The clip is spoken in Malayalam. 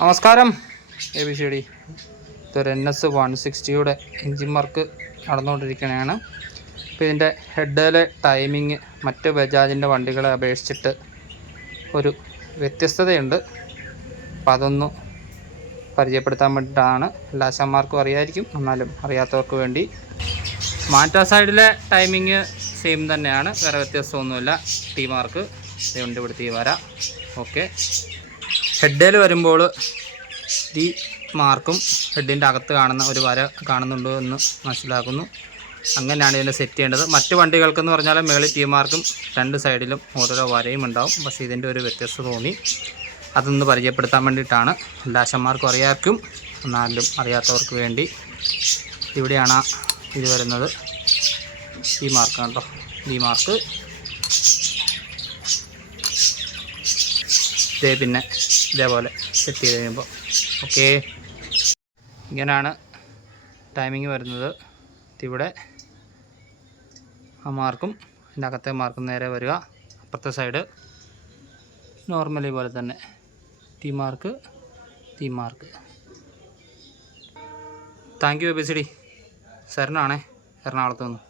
നമസ്കാരം ABCD. ഇതൊരു NS160യുടെ എൻജിൻ വർക്ക് നടന്നുകൊണ്ടിരിക്കുകയാണ്. അപ്പോൾ ഇതിൻ്റെ ഹെഡിലെ ടൈമിങ് മറ്റ് ബജാജിൻ്റെ വണ്ടികളെ അപേക്ഷിച്ചിട്ട് ഒരു വ്യത്യസ്തതയുണ്ട്. അപ്പോൾ അതൊന്ന് പരിചയപ്പെടുത്താൻ വേണ്ടിയിട്ടാണ്. എല്ലാ ആശാന്മാർക്കും അറിയായിരിക്കും, എന്നാലും അറിയാത്തവർക്ക് വേണ്ടി. മാറ്റ സൈഡിലെ ടൈമിങ് സെയിം തന്നെയാണ്, വേറെ വ്യത്യാസമൊന്നുമില്ല. ടി മാർക്ക് ഇതുകൊണ്ട് ഇവിടുത്തെ വര. ഓക്കെ, ഹെഡിൽ വരുമ്പോൾ ഈ മാർക്കും ഹെഡിൻ്റെ അകത്ത് കാണുന്ന ഒരു വര കാണുന്നുണ്ടോ എന്ന് മനസ്സിലാക്കുന്നു. അങ്ങനെയാണ് ഇതിനെ സെറ്റ് ചെയ്യേണ്ടത്. മറ്റ് വണ്ടികൾക്കെന്ന് പറഞ്ഞാൽ മേളിൽ ടി മാർക്കും രണ്ട് സൈഡിലും ഓരോരോ വരയും ഉണ്ടാവും. പക്ഷേ ഇതിൻ്റെ ഒരു വ്യത്യസ്തത തോന്നി, അതൊന്ന് പരിചയപ്പെടുത്താൻ വേണ്ടിയിട്ടാണ്. എല്ലാ ആശാന്മാർക്കും അറിയാർക്കും, എന്നാലും അറിയാത്തവർക്ക് വേണ്ടി. ഇവിടെയാണ് ഇത് വരുന്നത്. ഈ മാർക്ക് കണ്ടോ, ഈ മാർക്ക്. ഇതേ പിന്നെ ഇതേപോലെ സെറ്റ് ചെയ്ത് കഴിയുമ്പോൾ ഓക്കെ, ഇങ്ങനെയാണ് ടൈമിങ് വരുന്നത്. ഇവിടെ ആ മാർക്കും ഇതിൻ്റെ അകത്തെ മാർക്കും നേരെ വരിക. അപ്പുറത്തെ സൈഡ് നോർമലി പോലെ തന്നെ T mark. Thank you ABCD. ശരണാണേ, എറണാകുളത്ത് നിന്ന്.